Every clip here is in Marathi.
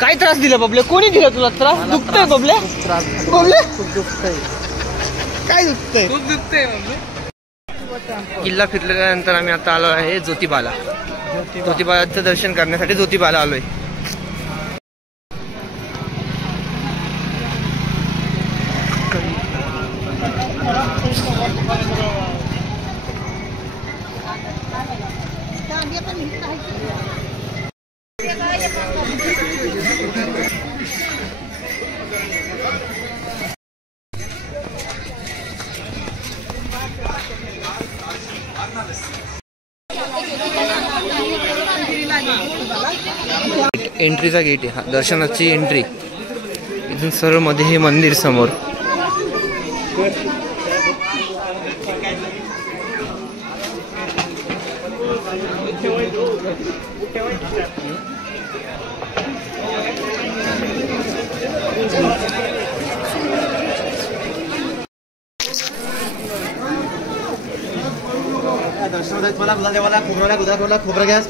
काय त्रास दिला बबले? कोणी दिला तुला त्रास? दुखतंय बबले? बबले खूप दुखतंय. काय दुखतंय? खूप दुखतंय बबले. किल्ला फिरल्यानंतर आम्ही आता आलो आहे ज्योतिबाला. ज्योतिबाचं दर्शन करण्यासाठी ज्योतिबाला आलोय. एंट्रीचा गेट आहे हा, दर्शनाची एंट्री. इथून सरळ मध्ये हे मंदिर समोर. खोबरं गॅस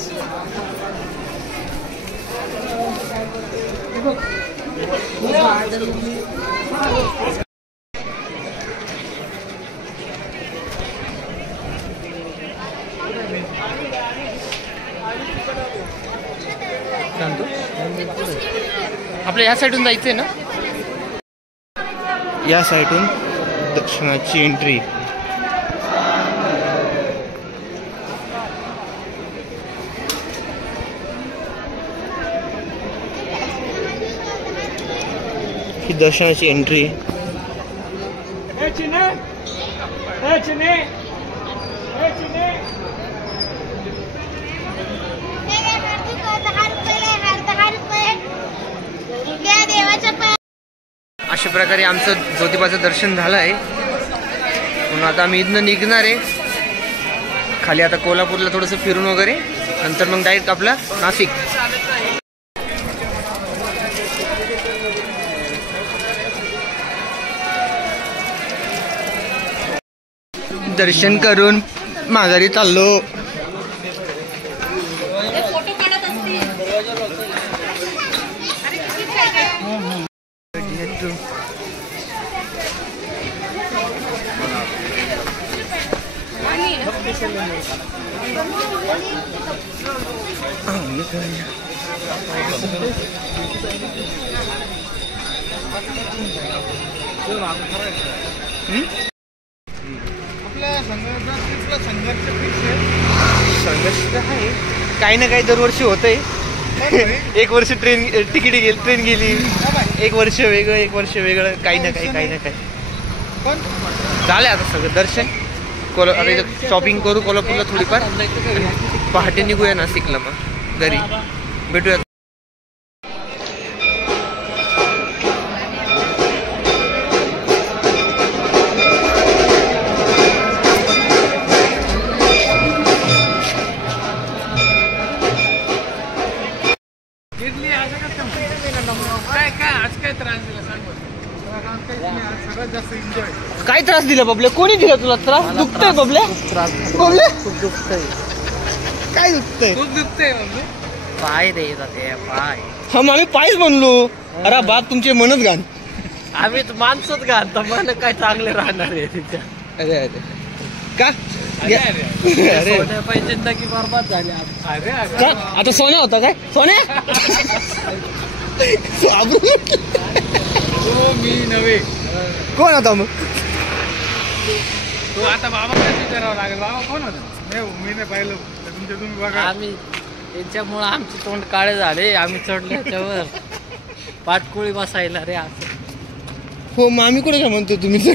आपल्या या साईडून जायचंय ना. या साईडून दर्शनाची एंट्री. ही दर्शनाची एंट्री. अशा प्रकारे आमचं ज्योतिबाचं दर्शन झालं आहे. म्हणून आता आम्ही इथनं निघणार आहे खाली. आता कोल्हापूरला थोडंसं फिरून वगैरे नंतर मग डायरेक्ट आपला नाशिक. दर्शन करून माघारी चाललो. संघर्ष आहे काही ना काही दरवर्षी होतंय. एक वर्ष ट्रेन गेली, एक वर्ष वेगळं, एक वर्ष वेगळं, काही ना काही झालंय. आता सगळं दर्शन आता शॉपिंग करू कोल्हापूरला थोडीफार. पहाटे निघूया नाशिकला मग घरी भेटूया. काय त्रास दिला बबले? कोणी दिला तुला त्रास? दुखतंय बबले? बबले खूप दुखतंय. काय दुखतंय? खूप दुखतंय बबले. पाय रे जाते पाय. हम आम्ही पायच म्हणलो. अरे बाप तुमचे मनच घाण. आम्ही माणसच घाण. तर मन काय चांगले राहणार आहे तिच्या. अरे अरे का जिंदगी बरबाद झाली. आता सोन्या होता काय? सोन्या मी नव्हे. कोण होता मग तो? आता बाबा विचारावं लागेल. बाबा कोण होता? मी नाही पाहिलं. तुम्ही बघा. आम्ही त्यांच्यामुळे आमचे तोंड काळे झाले. आम्ही चढले त्याच्यावर पाटकोळी बसायला रे असं. हो मग आम्ही कुठे काय म्हणतो तुम्ही?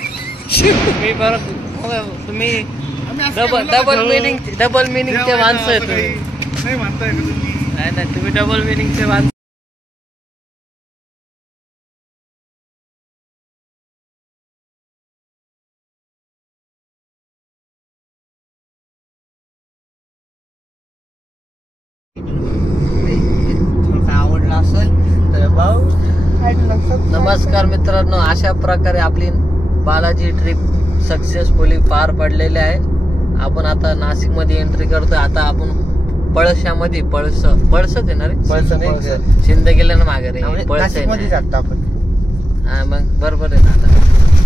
मी बरं तुम्ही डबल मिनिंगचे माणसं आहे तुम्ही. नाही म्हणताय का तुम्ही? नाही तुम्ही डबल मिनिंगचे माणसं. आवडला असेल तर भाऊ. नमस्कार मित्रांनो, अशा प्रकारे आपली बालाजी ट्रिप सक्सेसफुली पार पडलेली आहे. आपण आता नाशिक मध्ये एंट्री करतोय. आता आपण पळशामध्ये पळसच येणार शिंदे गेल्या ना मागे रे. पळस आपण. हा मग बरोबर आहे ना आता.